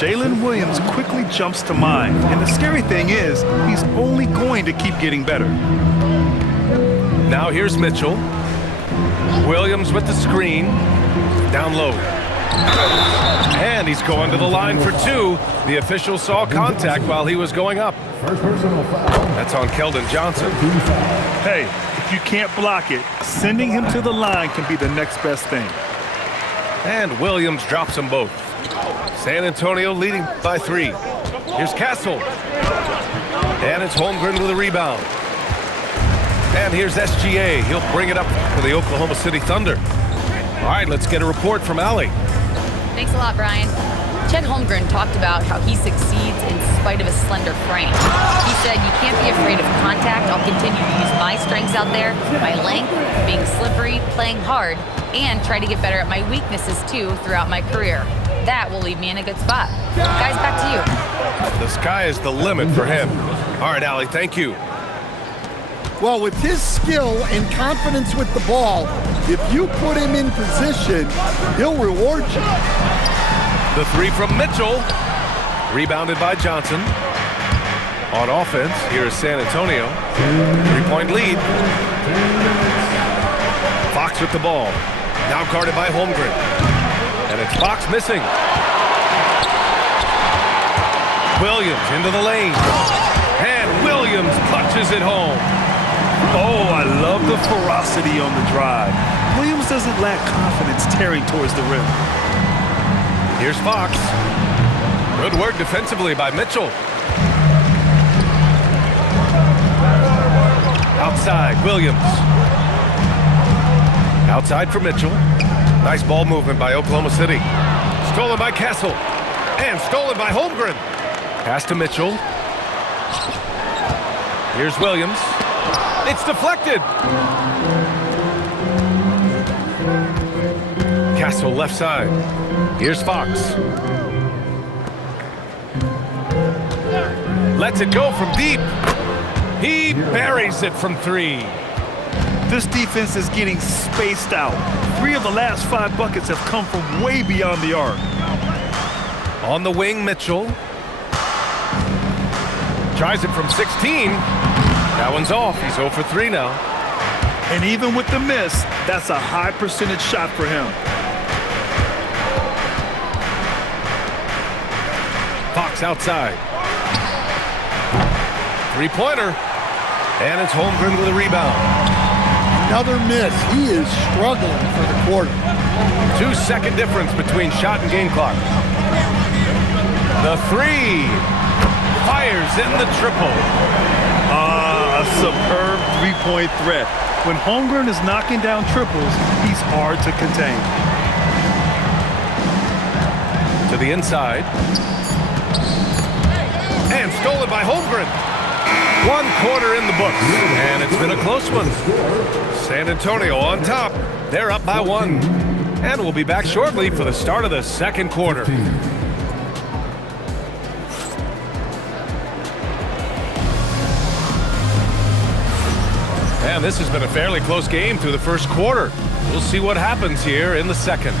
Jalen Williams quickly jumps to mind, and the scary thing is, he's only going to keep getting better. Now here's Mitchell. Williams with the screen. Down low. And he's going to the line for two. The official saw contact while he was going up. That's on Keldon Johnson. Hey, if you can't block it, sending him to the line can be the next best thing. And Williams drops them both. San Antonio leading by 3. Here's Castle. And it's Holmgren with a rebound. And here's SGA. He'll bring it up for the Oklahoma City Thunder. All right, let's get a report from Allie. Thanks a lot, Brian. Chet Holmgren talked about how he succeeds in spite of his slender frame. He said, "You can't be afraid of contact. I'll continue to use my strengths out there, my length, being slippery, playing hard, and try to get better at my weaknesses too throughout my career. That will leave me in a good spot." Guys, back to you. The sky is the limit for him. All right, Allie, thank you. Well, with his skill and confidence with the ball, if you put him in position, he'll reward you. The three from Mitchell. Rebounded by Johnson. On offense, here is San Antonio. 3-point lead. Fox with the ball. Now guarded by Holmgren. And it's Fox missing. Williams into the lane. And Williams punches it home. Oh, I love the ferocity on the drive. Williams doesn't lack confidence tearing towards the rim. Here's Fox. Good work defensively by Mitchell. Outside, Williams. Outside for Mitchell. Nice ball movement by Oklahoma City. Stolen by Castle. And stolen by Holmgren. Pass to Mitchell. Here's Williams. It's deflected. Castle left side. Here's Fox. Lets it go from deep. He buries it from 3. This defense is getting spaced out. 3 of the last 5 buckets have come from way beyond the arc. On the wing, Mitchell. Tries it from 16. That one's off. He's 0 for 3 now. And even with the miss, that's a high percentage shot for him. Fox outside. 3-pointer. And it's Holmgren with a rebound. Another miss. He is struggling for the quarter. 2-second difference between shot and game clock. The 3. Fires in the triple. A superb 3-point threat. When Holmgren is knocking down triples, he's hard to contain. To the inside. And stolen by Holmgren. 1 quarter in the books. And it's been a close one. San Antonio on top. They're up by 1. And we'll be back shortly for the start of the second quarter. And this has been a fairly close game through the first quarter. We'll see what happens here in the second.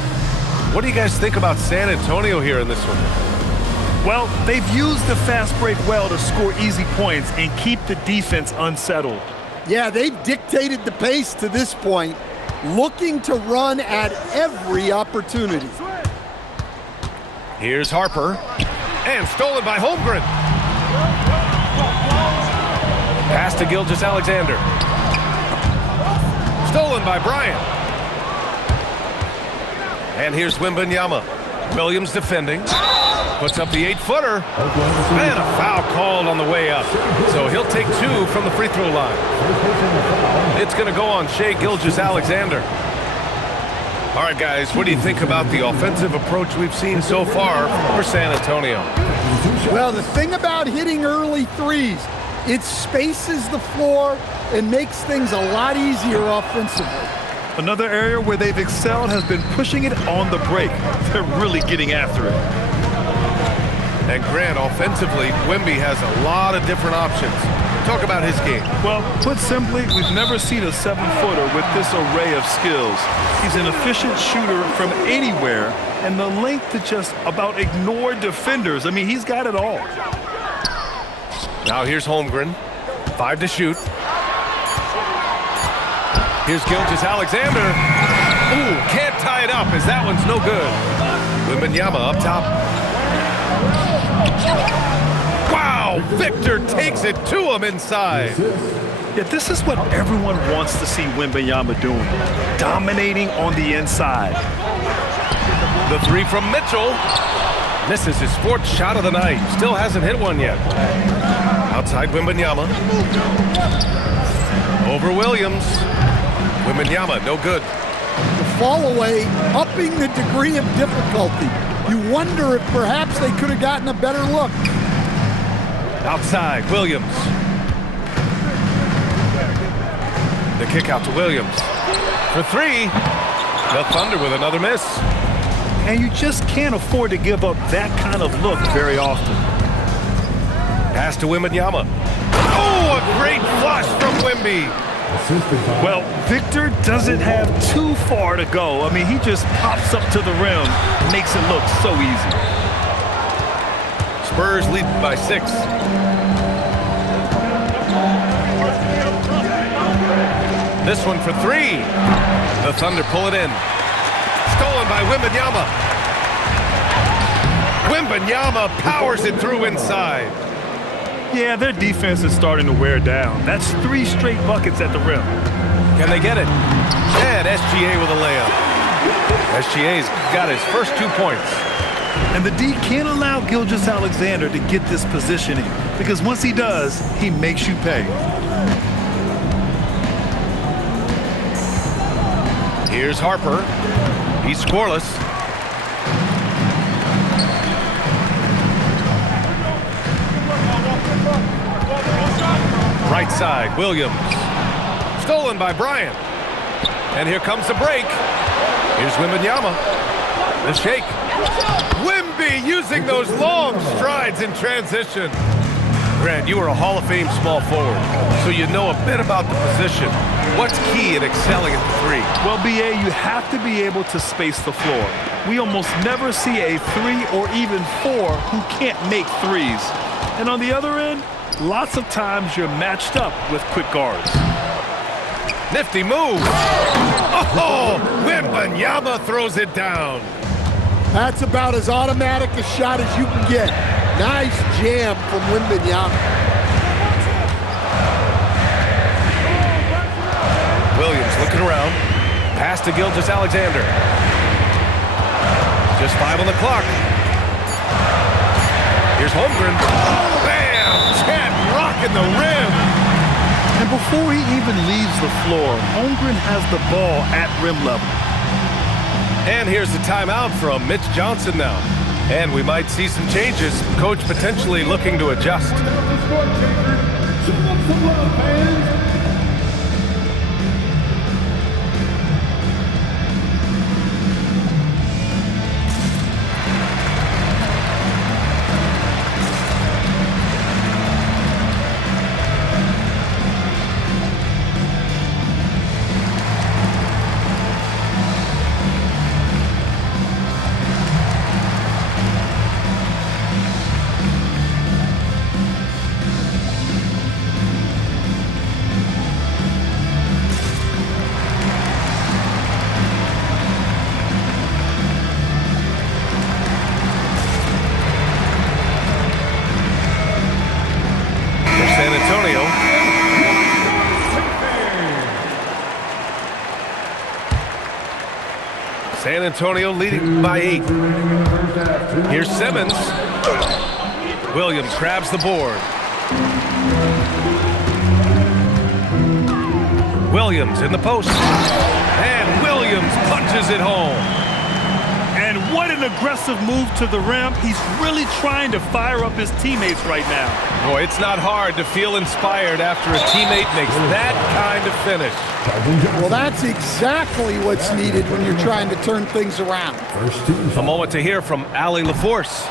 What do you guys think about San Antonio here in this one? Well, they've used the fast break well to score easy points and keep the defense unsettled. Yeah, they've dictated the pace to this point, looking to run at every opportunity. Here's Harper. And stolen by Holmgren. Pass to Gilgeous-Alexander. Stolen by Bryant. And here's Wembanyama. Williams defending. Puts up the 8-footer. And a foul called on the way up. So he'll take 2 from the free throw line. It's going to go on Shai Gilgeous-Alexander. All right, guys, what do you think about the offensive approach we've seen so far for San Antonio? Well, the thing about hitting early threes, it spaces the floor and makes things a lot easier offensively. Another area where they've excelled has been pushing it on the break. They're really getting after it. And Grant, offensively, Wemby has a lot of different options. Talk about his game. Well, put simply, we've never seen a 7-footer with this array of skills. He's an efficient shooter from anywhere, and the length to just about ignore defenders. I mean, he's got it all. Now here's Holmgren. 5 to shoot. Here's Gilgeous-Alexander. Ooh, can't tie it up as that one's no good. Wembanyama up top. Wow, Victor takes it to him inside. Yeah, this is what everyone wants to see Wembanyama doing, dominating on the inside. The 3 from Mitchell. Misses his 4th shot of the night. Still hasn't hit one yet. Outside Wembanyama. Over Williams. Wembanyama, no good. The fall away, upping the degree of difficulty. You wonder if perhaps they could have gotten a better look. Outside, Williams. The kick out to Williams. For 3. The Thunder with another miss. And you just can't afford to give up that kind of look very often. Pass to Wembanyama. Oh, a great flush from Wemby. Well, Victor doesn't have too far to go. I mean, he just pops up to the rim, makes it look so easy. Spurs lead by 6. This one for 3. The Thunder pull it in. Stolen by Wembanyama. Wembanyama powers it through inside. Yeah, their defense is starting to wear down. That's 3 straight buckets at the rim. Can they get it? And SGA with a layup. SGA's got his first 2 points. And the D can't allow Gilgeous-Alexander to get this positioning, because once he does, he makes you pay. Here's Harper. He's scoreless. Right side, Williams. Stolen by Bryant. And here comes the break. Here's Wembanyama. The shake. Wemby using those long strides in transition. Grant, you were a Hall of Fame small forward, so you know a bit about the position. What's key in excelling at the 3? Well, BA, you have to be able to space the floor. We almost never see a 3 or even 4 who can't make threes. And on the other end, lots of times you're matched up with quick guards. Nifty move. Oh, Wembanyama throws it down. That's about as automatic a shot as you can get. Nice jam from Wembanyama. Williams looking around. Pass to Gilgeous-Alexander. Just 5 on the clock. Here's Holmgren. Bam! Chet rocking the rim. And before he even leaves the floor, Holmgren has the ball at rim level. And here's the timeout from Mitch Johnson now. And we might see some changes. Coach potentially looking to adjust. San Antonio leading by 8. Here's Simmons. Williams grabs the board. Williams in the post. And Williams punches it home. And what an aggressive move to the rim. He's really trying to fire up his teammates right now. Boy, it's not hard to feel inspired after a teammate makes that kind of finish. Well, that's exactly what's needed when you're trying to turn things around. A moment to hear from Allie LaForce.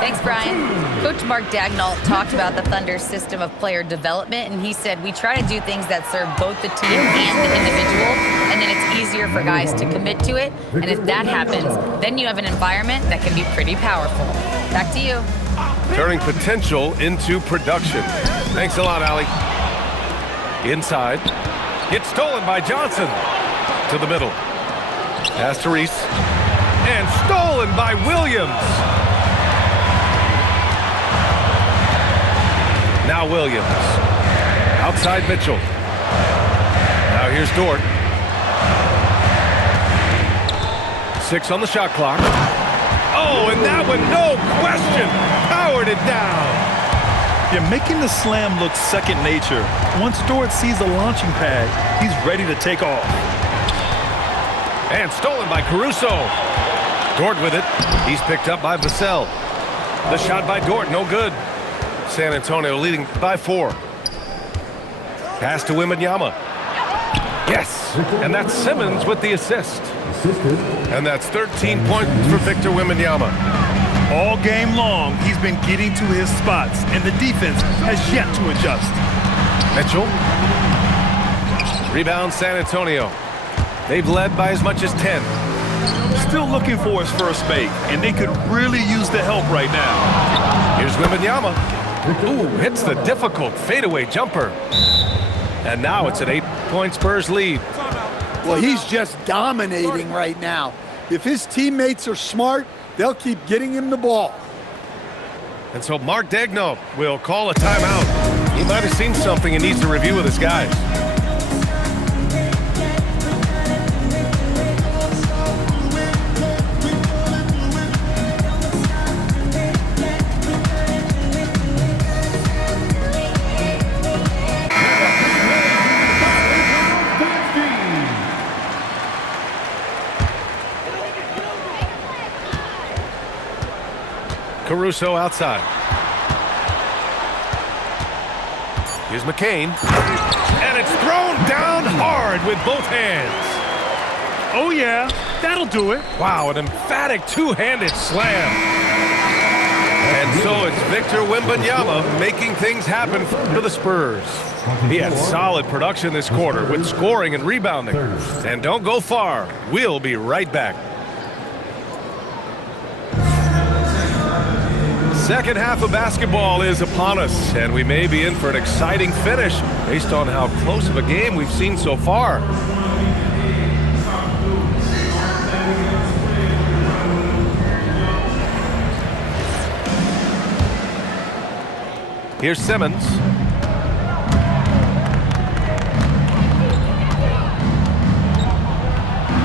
Thanks, Brian. Coach Mark Daigneault talked about the Thunder's system of player development, and he said, we try to do things that serve both the team and the individual, and then it's easier for guys to commit to it. And if that happens, then you have an environment that can be pretty powerful. Back to you. Turning potential into production. Thanks a lot, Allie. Inside. It's stolen by Johnson. To the middle. Pass to Reese. And stolen by Williams. Now Williams. Outside Mitchell. Now here's Dort. 6 on the shot clock. Oh, and that one, no question, powered it down. You're making the slam look second nature. Once Dort sees the launching pad, he's ready to take off. And stolen by Caruso. Dort with it. He's picked up by Vassell. The shot by Dort, no good. San Antonio leading by 4. Pass to Wembanyama. Yes, and that's Simmons with the assist. And that's 13 points for Victor Wembanyama. All game long, he's been getting to his spots, and the defense has yet to adjust. Mitchell. Rebound San Antonio. They've led by as much as 10. Still looking for his first make, and they could really use the help right now. Here's Wembanyama. Ooh, hits the difficult fadeaway jumper. And now it's an 8-point Spurs lead. Well, he's just dominating right now. If his teammates are smart, they'll keep getting him the ball. And so Mark Daigneault will call a timeout. He might have seen something and needs to review with his guys. Caruso outside. Here's McCain. And it's thrown down hard with both hands. Oh, yeah, that'll do it. Wow, an emphatic two-handed slam. And so it's Victor Wembanyama making things happen for the Spurs. He had solid production this quarter with scoring and rebounding. And don't go far. We'll be right back. Second half of basketball is upon us, and we may be in for an exciting finish based on how close of a game we've seen so far. Here's Simmons.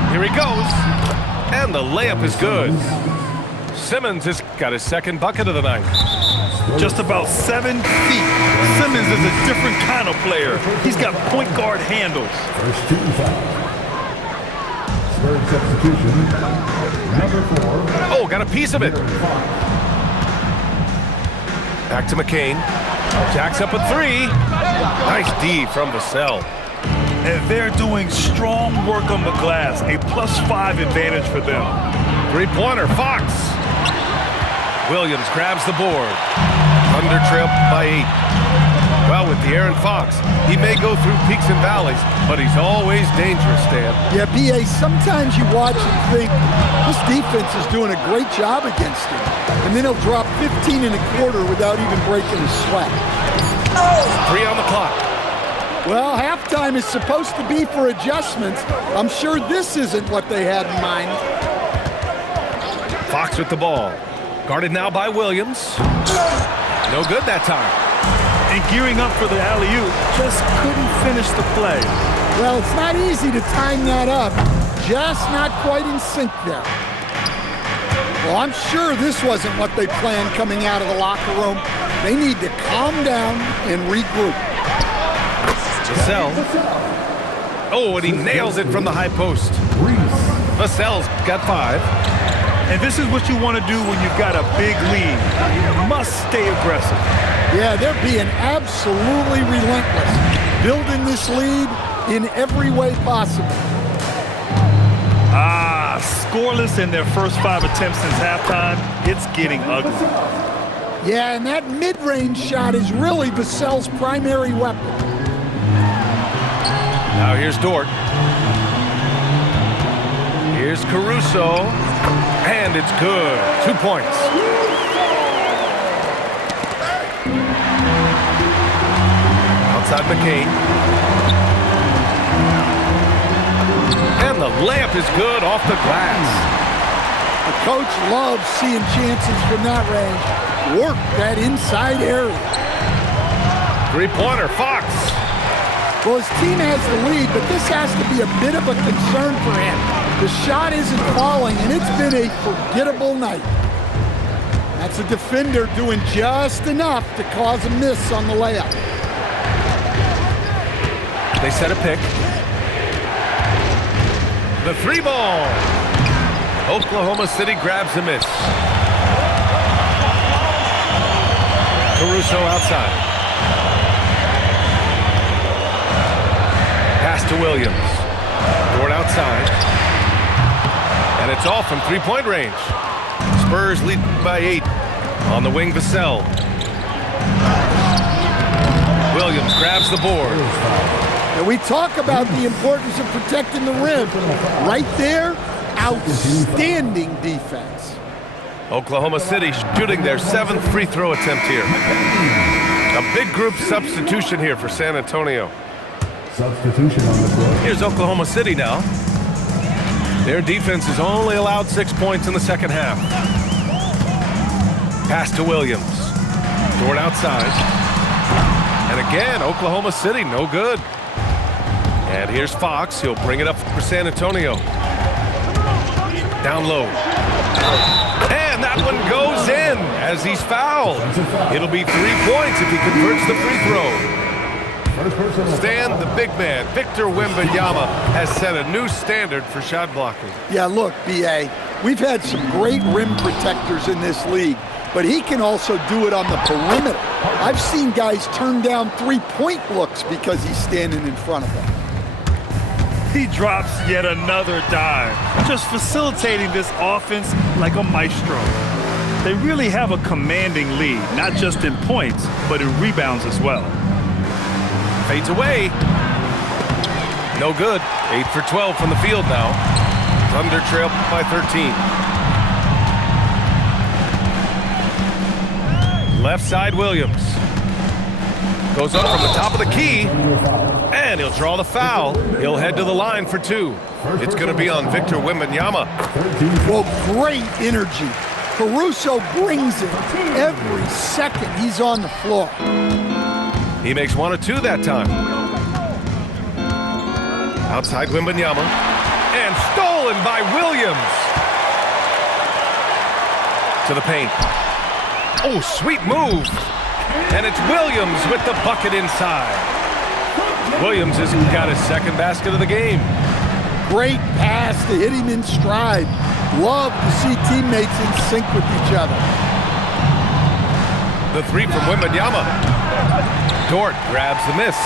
Here he goes, and the layup is good. Simmons has got his second bucket of the night. Just about 7 feet. Simmons is a different kind of player. He's got point guard handles. First team foul. Spurs substitution. Number 4. Oh, got a piece of it. Back to McCain. Jacks up a 3. Nice D from Vassell. And they're doing strong work on the glass. A +5 advantage for them. Three-pointer, Fox. Williams grabs the board. Thunder trail by 8. Well, with De'Aaron Fox, he may go through peaks and valleys, but he's always dangerous, Stan. Yeah, B.A., sometimes you watch and think, this defense is doing a great job against him. And then he'll drop 15 and a quarter without even breaking a sweat. 3 on the clock. Well, halftime is supposed to be for adjustments. I'm sure this isn't what they had in mind. Fox with the ball. Guarded now by Williams. No good that time. And gearing up for the alley-oop, just couldn't finish the play. Well, it's not easy to time that up. Just not quite in sync there. Well, I'm sure this wasn't what they planned coming out of the locker room. They need to calm down and regroup. Vassell. Oh, and he nails it from the high post. Vassell's got 5. And this is what you want to do when you've got a big lead. You must stay aggressive. Yeah, they're being absolutely relentless, building this lead in every way possible. Ah, Scoreless in their first 5 attempts since halftime. It's getting ugly. Yeah, and that mid-range shot is really Vassell's primary weapon. Now here's Dort. Here's Caruso. And it's good. 2 points. Outside McCain. And the layup is good off the glass. The coach loves seeing chances from that range. Work that inside area. Three-pointer, Fox. Well, his team has the lead, but this has to be a bit of a concern for him. The shot isn't falling, and it's been a forgettable night. That's a defender doing just enough to cause a miss on the layup. They set a pick. The 3-ball. Oklahoma City grabs a miss. Caruso outside. Pass to Williams. Dort outside. And it's off from three-point range. Spurs lead by 8. On the wing, Vassell. Williams grabs the board. And we talk about the importance of protecting the rim. Right there, outstanding defense. Oklahoma City shooting their 7th free throw attempt here. A big group substitution here for San Antonio. Substitution on the court. Here's Oklahoma City now. Their defense has only allowed 6 points in the second half. Pass to Williams. Dort outside. And again, Oklahoma City, no good. And here's Fox. He'll bring it up for San Antonio. Down low. And that one goes in as he's fouled. It'll be 3 points if he converts the free throw. Stan, the big man, Victor Wembanyama, has set a new standard for shot blocking. Yeah, look, B.A., we've had some great rim protectors in this league, but he can also do it on the perimeter. I've seen guys turn down three-point looks because he's standing in front of them. He drops yet another dime, just facilitating this offense like a maestro. They really have a commanding lead, not just in points, but in rebounds as well. Fades away. No good. 8 for 12 from the field now. Thunder trail by 13. Left side, Williams. Goes up from the top of the key. And he'll draw the foul. He'll head to the line for 2. It's going to be on Victor Wembanyama. Well, great energy. Caruso brings it every second he's on the floor. He makes 1 of 2 that time. Outside Wembanyama. And stolen by Williams. To the paint. Oh, sweet move. And it's Williams with the bucket inside. Williams has got his 2nd basket of the game. Great pass to hit him in stride. Love to see teammates in sync with each other. The 3 from Wembanyama. Dort grabs the miss.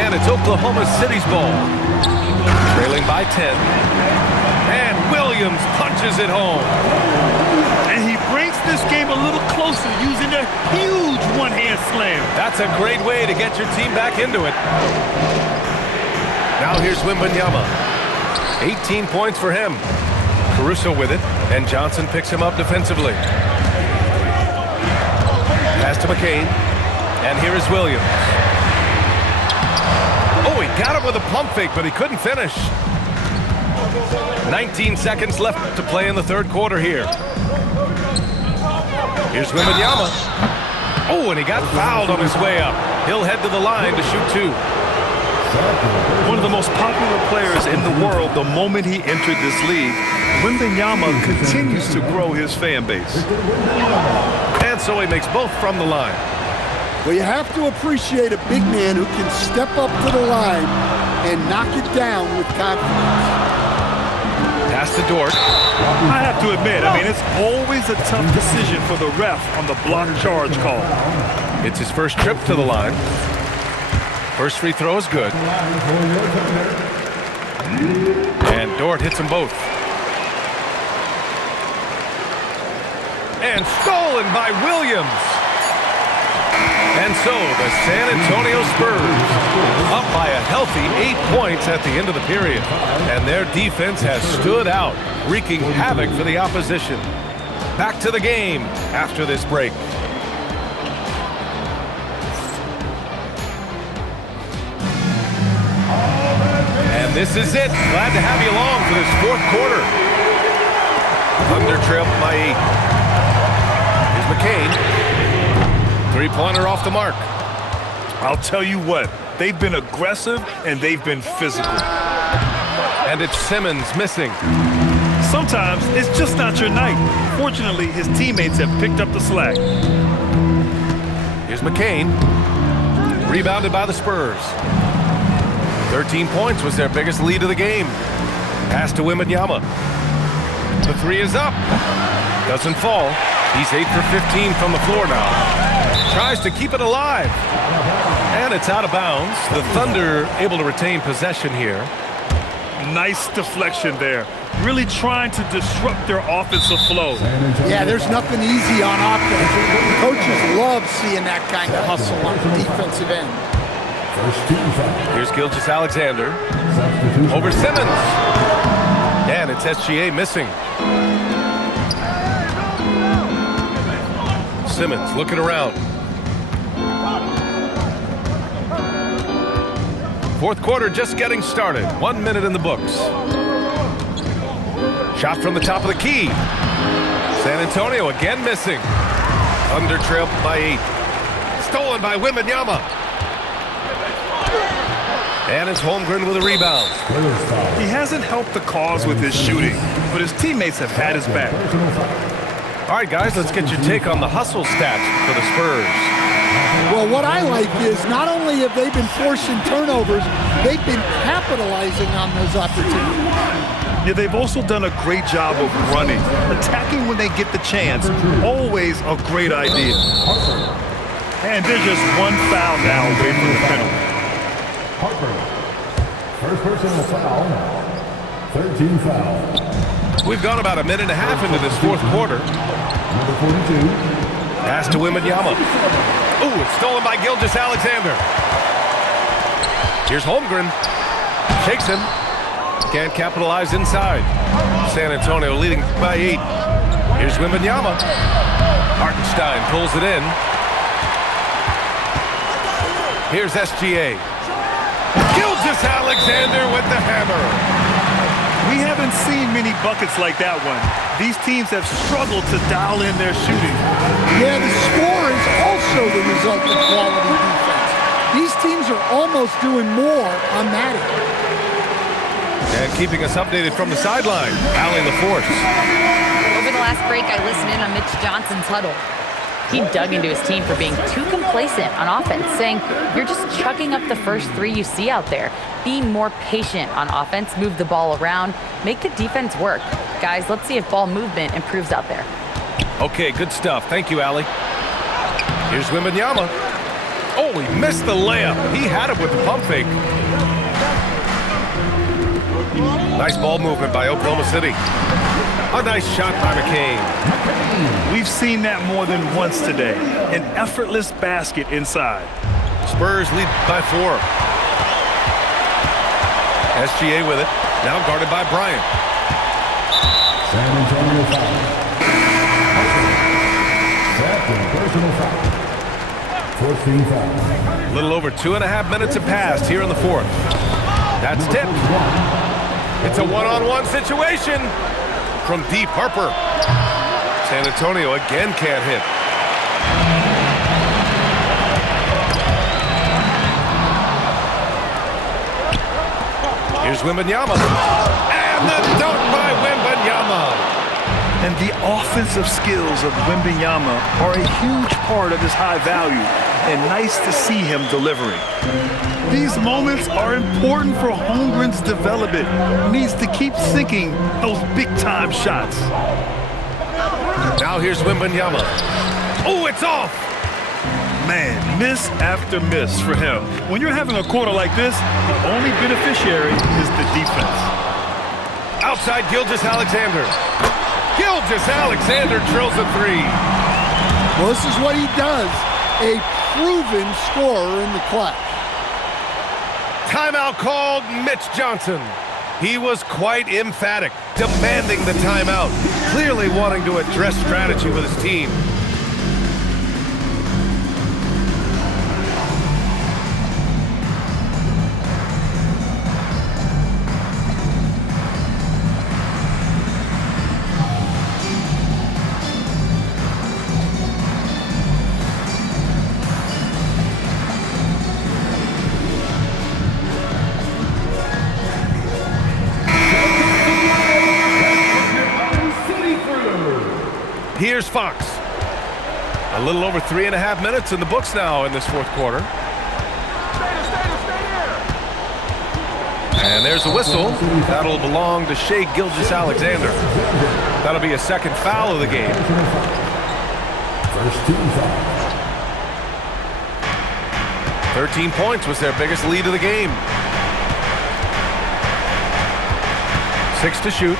And it's Oklahoma City's ball. Trailing by 10. And Williams punches it home. And he brings this game a little closer using a huge one-hand slam. That's a great way to get your team back into it. Now here's Wembanyama. 18 points for him. Caruso with it, and Johnson picks him up defensively. Pass to McCain. And here is Williams. Oh, he got him with a pump fake, but he couldn't finish. 19 seconds left to play in the 3rd quarter here. Here's Wembanyama. Oh, and he got fouled on his way up. He'll head to the line to shoot 2. One of the most popular players in the world the moment he entered this league, Wembanyama continues to grow his fan base. And so he makes both from the line. Well, you have to appreciate a big man who can step up to the line and knock it down with confidence. Pass to Dort. I have to admit, it's always a tough decision for the ref on the block charge call. It's his first trip to the line. First free throw is good. And Dort hits them both. And stolen by Williams. And so the San Antonio Spurs up by a healthy 8 points at the end of the period. And their defense has stood out, wreaking havoc for the opposition. Back to the game after this break. And this is it. Glad to have you along for this fourth quarter. Thunder trail by 8. Here's McCain. Three-pointer off the mark. I'll tell you what, they've been aggressive and they've been physical. And it's Simmons missing. Sometimes it's just not your night. Fortunately, his teammates have picked up the slack. Here's McCain. Rebounded by the Spurs. 13 points was their biggest lead of the game. Pass to Wembanyama. The three is up. Doesn't fall. He's 8 for 15 from the floor now. Tries to keep it alive. And it's out of bounds. The Thunder able to retain possession here. Nice deflection there. Really trying to disrupt their offensive flow. Yeah, there's nothing easy on offense. Coaches love seeing that kind of hustle on the defensive end. Here's Gilgeous-Alexander. Over Simmons. And it's SGA missing. Simmons looking around. Fourth quarter just getting started. 1 minute in the books. Shot from the top of the key. San Antonio again missing. Under trail by 8. Stolen by Wembanyama. And it's Holmgren with a rebound. He hasn't helped the cause with his shooting, but his teammates have had his back. All right, guys, let's get your take on the hustle stats for the Spurs. Well, what I like is not only have they been forcing turnovers, they've been capitalizing on those opportunities. Yeah, they've also done a great job of running. Attacking when they get the chance, always a great idea. And they're just one foul now away from the penalty. Harper. First personal foul. 13 foul. We've gone about a minute and a half into this fourth quarter. Number 42. Pass to Wembanyama. Ooh, it's stolen by Gilgeous-Alexander. Here's Holmgren. Shakes him. Can't capitalize inside. San Antonio leading by 8. Here's Wembanyama. Hartenstein pulls it in. Here's SGA. Gilgeous-Alexander with the hammer. We haven't seen many buckets like that one. These teams have struggled to dial in their shooting. Yeah, the score is also the result of quality defense. These teams are almost doing more on that end. And keeping us updated from the sideline, Allie LaForce. Over the last break, I listened in on Mitch Johnson's huddle. He dug into his team for being too complacent on offense, saying, you're just chucking up the first three you see out there. Be more patient on offense, move the ball around, make the defense work. Guys, let's see if ball movement improves out there. Okay, good stuff. Thank you, Allie. Here's Wembanyama. Oh, he missed the layup. He had it with the pump fake. Nice ball movement by Oklahoma City. A nice shot by McCain. We've seen that more than once today. An effortless basket inside. Spurs lead by 4. SGA with it. Now guarded by Bryant. San Antonio foul. Second personal foul. 14 foul. A little over 2.5 minutes have passed here in the fourth. That's tipped. It's a one-on-one situation from deep. Harper. San Antonio again can't hit. Here's Wembanyama. And the dunk by Wembanyama. And the offensive skills of Wembanyama are a huge part of his high value, and nice to see him delivering. These moments are important for Holmgren's development. He needs to keep sinking those big-time shots. Now here's Wembanyama. Oh, it's off! Man, miss after miss for him. When you're having a quarter like this, the only beneficiary is the defense. Outside Gilgeous-Alexander. Gilgeous-Alexander drills a three. Well, this is what he does. A proven scorer in the clutch. Timeout called. Mitch Johnson. He was quite emphatic, demanding the timeout, clearly wanting to address strategy with his team. Here's Fox. A little over 3.5 minutes in the books now in this fourth quarter. And there's a whistle. That'll belong to Shai Gilgeous-Alexander. That'll be a second foul of the game. First team foul. 13 points was their biggest lead of the game. 6 to shoot.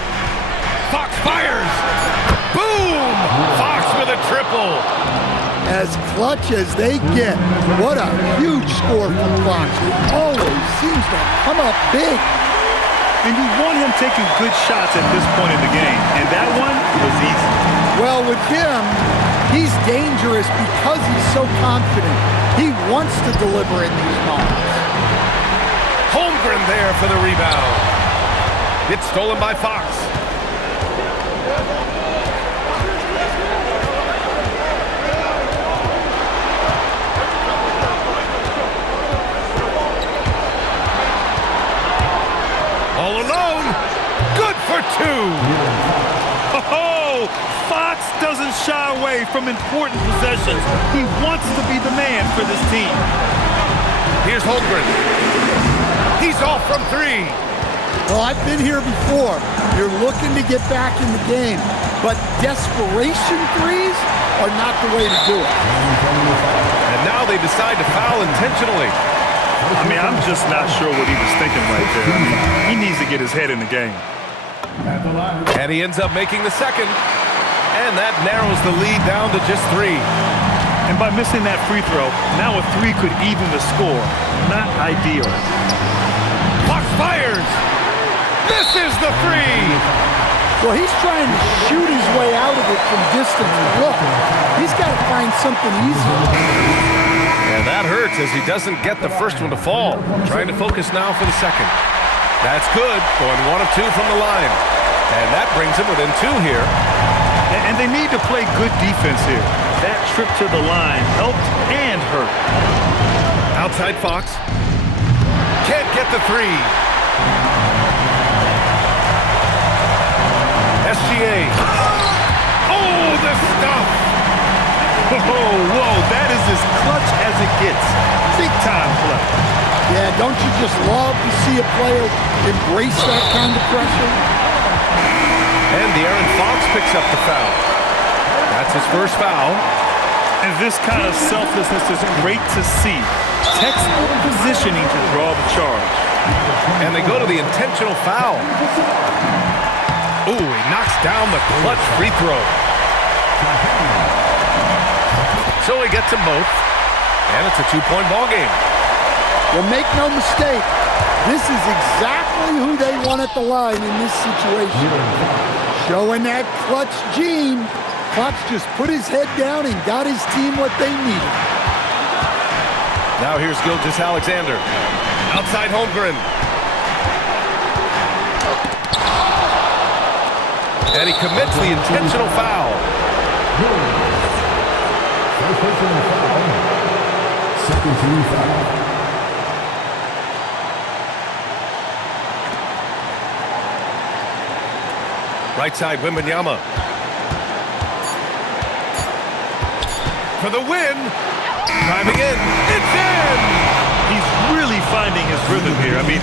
Fox fires! Boom! Fox with a triple. As clutch as they get. What a huge score from Fox. Always seems to come up big. And you want him taking good shots at this point in the game, and that one was easy. Well, with him, he's dangerous because he's so confident. He wants to deliver in these moments. Holmgren there for the rebound. It's stolen by Fox. All alone. Good for 2. Oh, Fox doesn't shy away from important possessions. He wants to be the man for this team. Here's Holmgren. He's off from 3. Well, I've been here before. You're looking to get back in the game, but desperation threes are not the way to do it. And now they decide to foul intentionally. I mean, I'm just not sure what he was thinking right there. I mean, he needs to get his head in the game. And he ends up making the second. And that narrows the lead down to just 3. And by missing that free throw, now a 3 could even the score. Not ideal. Fox fires. Misses the 3. Well, he's trying to shoot his way out of it from distance. Look, he's got to find something easier. And that hurts as he doesn't get the first one to fall. Trying to focus now for the second. That's good. Going 1 of 2 from the line. And that brings him within 2 here. And they need to play good defense here. That trip to the line helped and hurt. Outside Fox. Can't get the 3. SGA. Oh, the stuff. Whoa, that is as clutch as it gets. Big time play. Yeah, don't you just love to see a player embrace that kind of pressure? And De'Aaron Fox picks up the foul. That's his first foul. And this kind of selflessness is great to see. Textbook positioning to draw the charge. And they go to the intentional foul. Ooh, he knocks down the clutch free throw. So he gets them both. And it's a 2-point ball game. Well, make no mistake, this is exactly who they want at the line in this situation. Showing that clutch gene. Clutch just put his head down and got his team what they needed. Now here's Gilgeous-Alexander. Outside Holmgren. And he commits the intentional foul. First personal foul. Second team foul. Right side, Wembanyama. For the win. Driving in. It's in! He's really finding his rhythm here. I mean,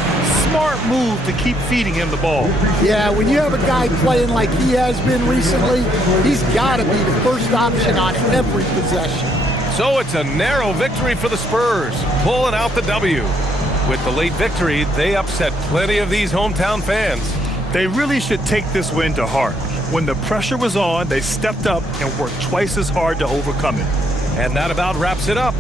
smart move to keep feeding him the ball. Yeah, when you have a guy playing like he has been recently, he's got to be the first option on every possession. So it's a narrow victory for the Spurs, pulling out the W. With the late victory, they upset plenty of these hometown fans. They really should take this win to heart. When the pressure was on, they stepped up and worked twice as hard to overcome it. And that about wraps it up.